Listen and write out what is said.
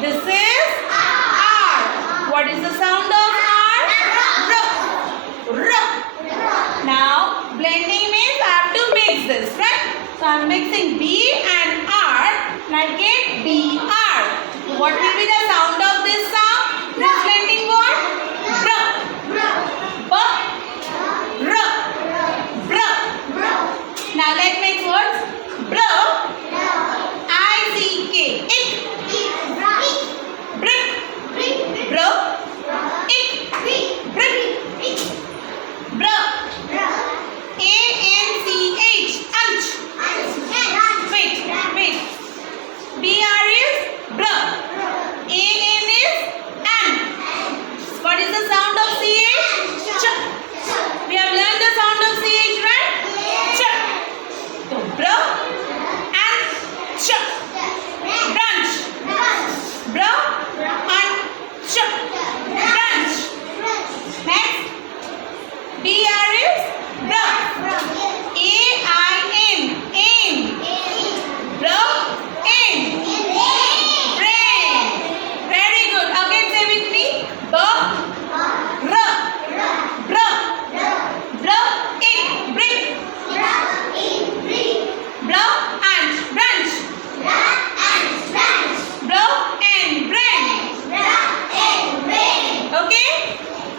This is R. What is the sound of R? R. R. Now, blending means I have to mix this, right? So, I am mixing B and R and I get BR. What will be the sound of